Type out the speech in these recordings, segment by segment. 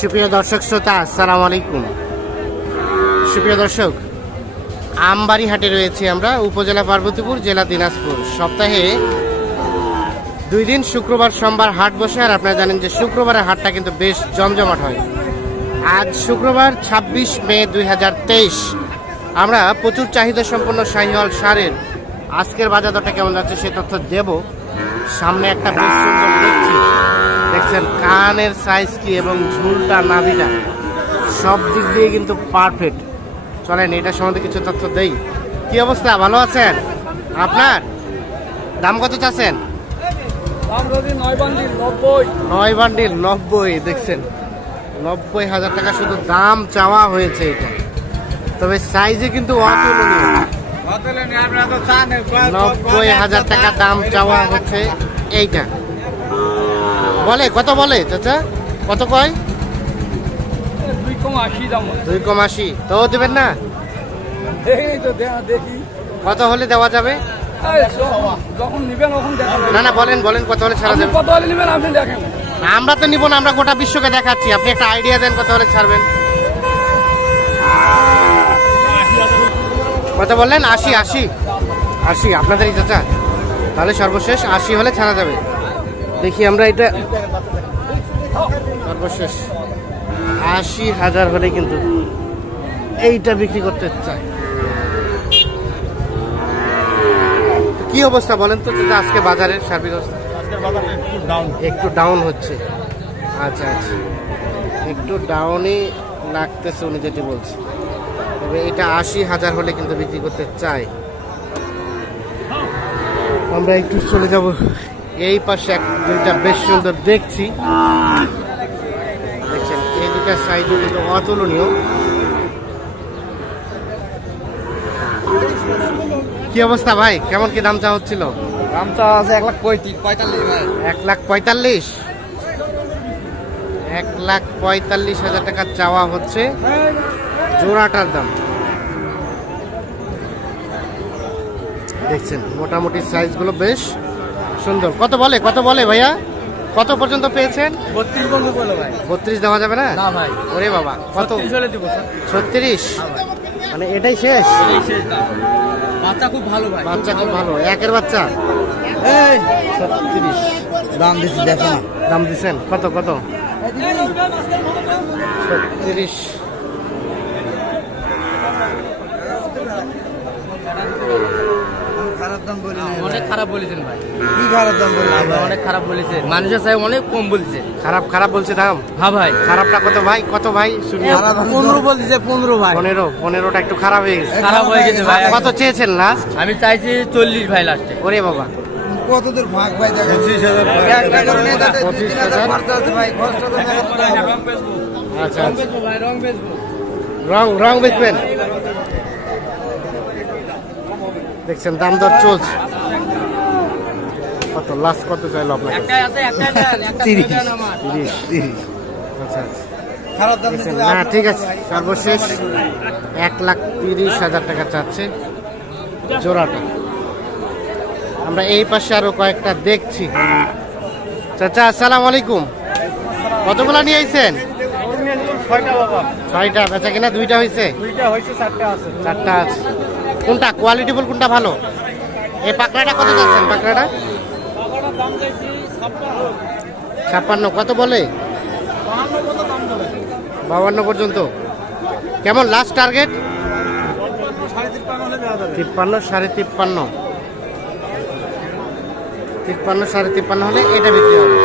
সুপ্রিয় দর্শক শ্রোতা, আসসালামু আলাইকুম। সুপ্রিয় দর্শক, আমবাড়ি হাটে রয়েছি আমরা, উপজেলা পার্বতীপুর, জেলা দিনাজপুর। সপ্তাহে 2 দিন শুক্রবার সোমবার হাট বসে। আর আপনারা জানেন যে শুক্রবারের হাটটা কিন্তু বেশ জমজমাট হয়। আজ শুক্রবার 26 মে 2023। আমরা প্রচুর চাহিদা সম্পন্ন শাহিওয়াল ষাঁড়ের আজকের বাজার দরটা কেমন যাচ্ছে সে তথ্য দেব। সামনে একটা বেশ সুন্দর দেখছি, দেখছেন কানের সাইজ কি এবং ঝুলটা, নাভিটা সব দিক দিয়ে কিন্তু পারফেক্ট। চলেন এটা সম্বন্ধে কিছু তথ্য দেই। কি অবস্থা, ভালো আছেন? আপনার দাম কত চাচ্ছেন? 9 বান্ডিল 90। দেখছেন 90,000 টাকা শুধু দাম চাওয়া হয়েছে। এটা তবে সাইজে কিন্তু অতুলনীয়। 90,000 টাকা দাম চাওয়া হচ্ছে। এইটা বলে কত বলে চাচা, কত কয়? 2,80 তো দেবেন না? কত হলে দেওয়া যাবে? না না, বলেন বলেন কত হলে ছাড়া যাবে? আমরা তো নিব না, আমরা গোটা বিশ্বকে দেখাচ্ছি। আপনি একটা আইডিয়া দেন কত হলে ছাড়বেন। কত বললেন? 80 আপনাদেরই চাচা? তাহলে সর্বশেষ 80 হলে ছাড়া যাবে। দেখি আমরা এটা সর্বশেষ 80,000 হলে কিন্তু এইটা বিক্রি করতে চাই। কি অবস্থা বলেন তো আজকে বাজারের সার্বিক অবস্থা? একটু ডাউন হচ্ছে। আচ্ছা আচ্ছা, একটু ডাউনই লাগতেছে উনি যেটি বলছে। তবে এটা 80,000 হলে কিন্তু বিক্রি করতে চাই। আমরা একটু চলে যাব এই পাশে, 2টা বেশ সুন্দর দেখছি। দেখছেন এই 2টা সাইজও কিন্তু অতুলনীয়। কি অবস্থা ভাই, কেমন কি দাম চা হচ্ছিল? দাম চা আছে 1,45,000। 1,45,000 টাকা চাওয়া হচ্ছে জোড়াটার দাম। দেখছেন মোটামুটি সাইজগুলো বেশ সুন্দর। কত বলে ভাইয়া? কত পর্যন্ত পেয়েছেন? 32 বন্ধু বলো ভাই। 32 দেওয়া যাবে না? না ভাই। ওরে বাবা, কত? 36 হলে দিব স্যার। 36 মানে এটাই শেষ? এই শেষ দাম। বাচ্চা খুব ভালো ভাই, বাচ্চা খুব ভালো, একের বাচ্চা। এই 36 দাম দিছি, দেখো না। দাম দিছেন কত? 36 খারাপ দাম বলি না। অনেক খারাপ বলেছেন ভাই। কি খারাপ দাম বলি? অনেক খারাপ বলেছে, মানুষের চাই অনেক কম বলছে। খারাপ বলছে দাম? হ্যাঁ ভাই। খারাপটা কত ভাই? শুনি 15 বলছে। 15 ভাই। 15টা একটু খারাপ হয়ে গেছে। খারাপ হয়ে গেছে ভাই। কত চেয়েছেন লাস্ট? আমি চাইছি 40 ভাই লাস্টে। ওরে বাবা, কত দূর ভাগ ভাই? 25,000 ভাই। আচ্ছা রং বেচবেন? দেখছেন দাম দর চলছে। কত লাস্ট কত চাইলো আপনাকে? 30। আচ্ছা খারাপ দাম দেখছেন না, ঠিক আছে। সর্বশেষ 1,30,000 টাকা চাচ্ছে জোড়াটা। আমরা এই পাশে আরো কয়েকটা দেখছি। চাচা আসসালামু আলাইকুম, কতগুলা নিয়ে আইছেন? 6টা বেচা কিনা? 2টা হয়েছে? 4টা আছে। কোনটা কোয়ালিটিফুল, কোনটা ভালো? এই পাকড়াটা কত যাচ্ছেন? পাকড়াটা 56। কত বলে? 52 পর্যন্ত। কেমন লাস্ট টার্গেট? 53, 53.5। 53, 53.5 হলে এটা বিক্রি হবে।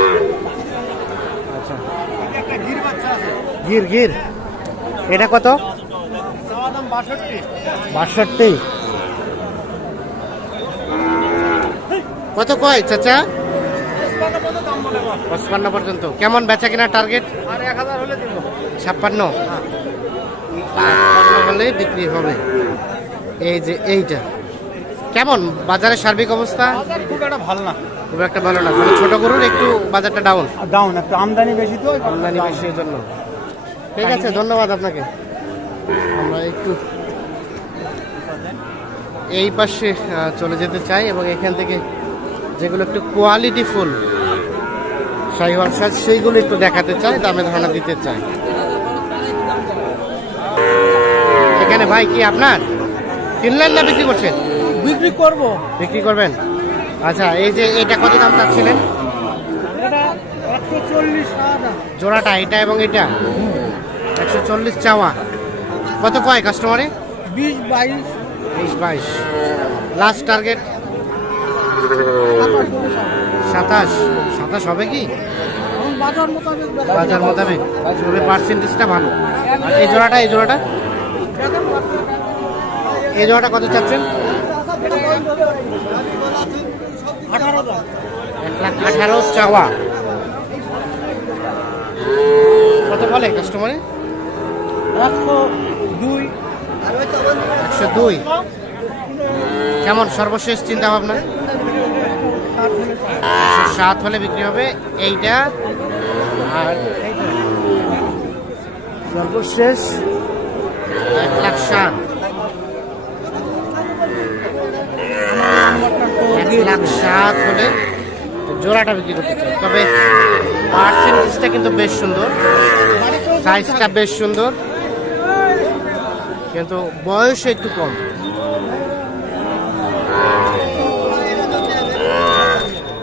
আচ্ছা, গির এটা কত? 62। কত কয় চাচা? 55 পর্যন্ত। কেমন বেচা কিনা টার্গেট? 56 হলে বিক্রি হবে। এই যে এইটা কেমন বাজারের সার্বিক অবস্থা? খুব একটা ভালো না। মানে ছোট গরুর একটু বাজারটা ডাউন। একটু আমদানি বেশি তো, আমদানি বেশি জন্য। ঠিক আছে, ধন্যবাদ আপনাকে। আমরা একটু এই পাশে চলে যেতে চাই এবং এখান থেকে যেগুলো একটু কোয়ালিটি ফুল শাহিওয়াল সাজ সেইগুলো একটু দেখাতে চাই, দামে ধারণা দিতে চাই। এখানে ভাই কি আপনার কিনলেন না বিক্রি করছেন? বিক্রি করব। বিক্রি করবেন। আচ্ছা, এই যে এটা কত দাম চাচ্ছিলেন? এটা 140 টাকা। জোড়াটা এটা এবং এটা 140 চাওয়া। কত কয় কাস্টমারে? 20 22 20-22। লাস্ট টার্গেট 27 হবে কি? বাজার মোতাবেক বাজার মোতাবেক তবে পার্সেন্টেজটা ভালো। আর এই জোড়াটা এই জোড়াটা কত চাচ্ছেন? 1,18,000 চাওয়া। কত বলে কাস্টমারে? 102। কেমন সর্বশেষ চিন্তা ভাবনা? 107 হলে বিক্রি হবে এইটা। আর সর্বশেষ 1,07,000। 1,07,000 হলে জোড়াটা বিক্রি করতে চাই। তবে পার্সেন্টেজটা কিন্তু বেশ সুন্দর, সাইজটা বেশ সুন্দর, কিন্তু বয়স একটু কম।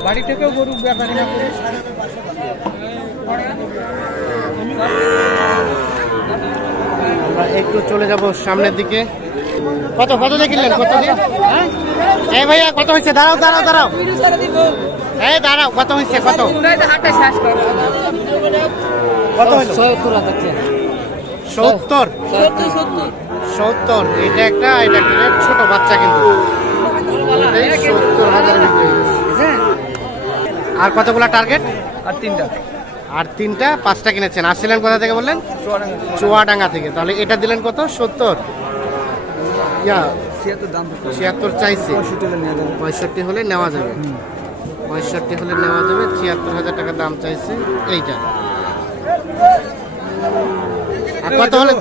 বাড়ি থেকেও গরু বেচা কিনা করে। আমরা একটু চলে যাব সামনের দিকে। কত দিয়ে কিনলেন? কত দিয়ে? এই ভাইয়া কত হয়েছে? দাঁড়াও। এই দাঁড়াও, কত হয়েছে? কত হলো? 70। এটা একটা ছোট বাচ্চা, কিন্তু 70,000 বিক্রি হয়ে গেছে। আর কতগুলা টার্গেট? আর তিনটা 5টা কিনেছেন। আসছিলেন কোথা থেকে বললেন? চুয়াডাঙ্গা থেকে। তাহলে এটা দিলেন কত? 70। 76 চাইছে। 65 হলে নেওয়া যাবে। 76,000 টাকা দাম চাইছে এইটা। আর কত হলে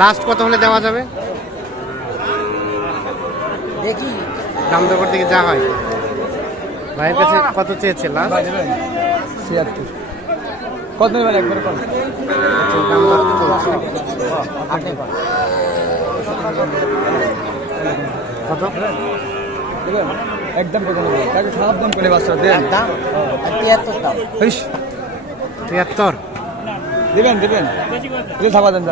লাস্ট কত হলে দেওয়া যাবে? দেখি দাম দর থেকে যা হয়। ভাইয়ের কাছে কত চেয়েছে লাস্ট? 76। কত নেবেন একবার কত? দাম দর চলছে। কত? একদম কত নেবেন? তাকে খারাপ দাম করে বাচ্চা দেন। দাম 73। দিবেন এটা থাবা দেন।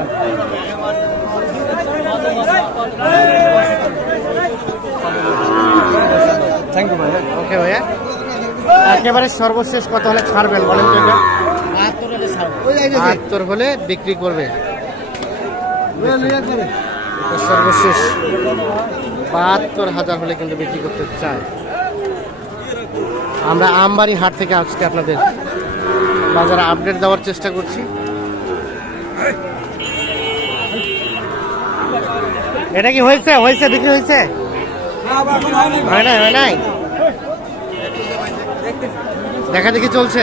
থ্যাংক ইউ ভাই। ওকে ভাইয়া, একেবারে সর্বশেষ কত হলে ছাড়বেন বলেন তো? এটা 72 হলে বিক্রি করবে। সর্বশেষ 72,000 হলে কিন্তু বিক্রি করতে চায়। আমরা আমবাড়ি হাট থেকে আজকে আপনাদের বাজারে আপডেট দেওয়ার চেষ্টা করছি। এটা কি হয়েছে বিক্রি হয়েছে? হয় নাই দেখা দেখি চলছে।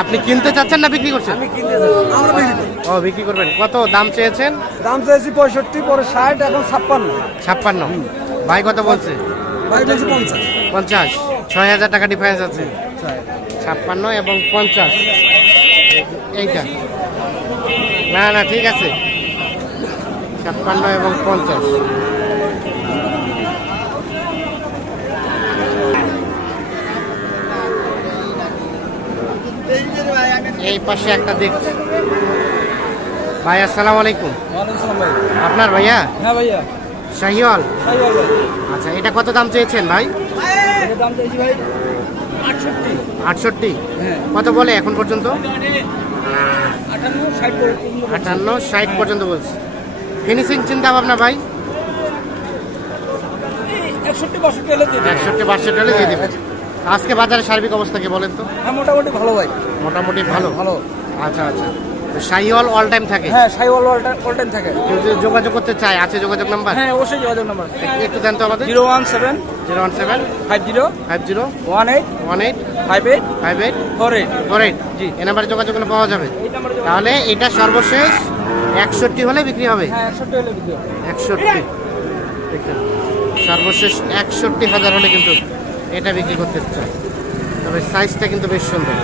আপনি কিনতে চাচ্ছেন না বিক্রি করছেন? ও, বিক্রি করবেন। কত দাম চেয়েছেন? দাম চাইছি 65, পরে 60, এখন 56। ভাই কত বলছে? 50। 6,000 টাকা ডিফারেন্স আছে। 56 এবং 50 এইটা। না ঠিক আছে। 56 এবং 50। এই পাশে একটা দেখছি। ভাই আসসালামু আলাইকুম। আপনার ভাইয়া? হ্যাঁ ভাইয়া। শাহিওয়াল। আচ্ছা, এটা কত দাম চেয়েছেন ভাই? দাম চাইছি ভাই 68। 68। কত বলে এখন পর্যন্ত? 58-60 পর্যন্ত বলছে। ফিনিশিং চিন্তা ভাবনা ভাই? 61-62 হলে দিয়ে দেবেন। আজকে বাজারের সার্বিক অবস্থা কি বলেন তো? হ্যাঁ, মোটামুটি ভালো ভাই। মোটামুটি ভালো। আচ্ছা। শাহিওয়াল অল টাইম থাকে? হ্যাঁ, শাহিওয়াল অল টাইম থাকে। কেউ যদি যোগাযোগ করতে চায়, আছে যোগাযোগ নাম্বার? হ্যাঁ, অবশ্যই যোগাযোগ নাম্বার। একটু দেন তো আমাদের। 017 50 18 18 58 48 জি, এই নাম্বারে যোগাযোগ করলে পাওয়া যাবে। তাহলে এটা সর্বশেষ 61 হলে বিক্রি হবে। হ্যাঁ, 61 হলে বিক্রি হবে। 61 সর্বশেষ 61,000 হলে কিন্তু এটা বিক্রি করতে চাই। তবে সাইজটা কিন্তু বেশ সুন্দর।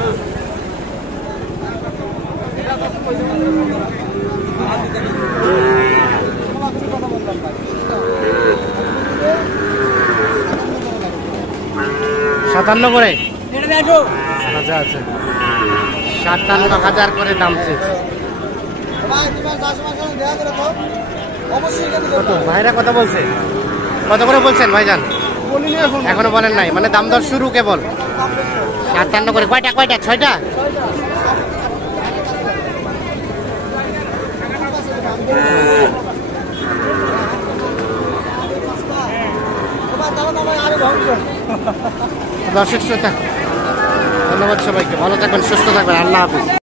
সাতান্ন করে, আচ্ছা আচ্ছা, 57,000 করে দাম চেয়েছে। কত ভাইরা কথা বলছে, কত করে বলছেন ভাইজান? এখনো বলেন নাই, মানে দাম দর শুরু কেবল। 57 করে, কয়টা কয়টা? 6টা। দর্শক শ্রোতা, ধন্যবাদ সবাইকে, ভালো থাকবেন, সুস্থ থাকবেন, আল্লাহ হাফিজ।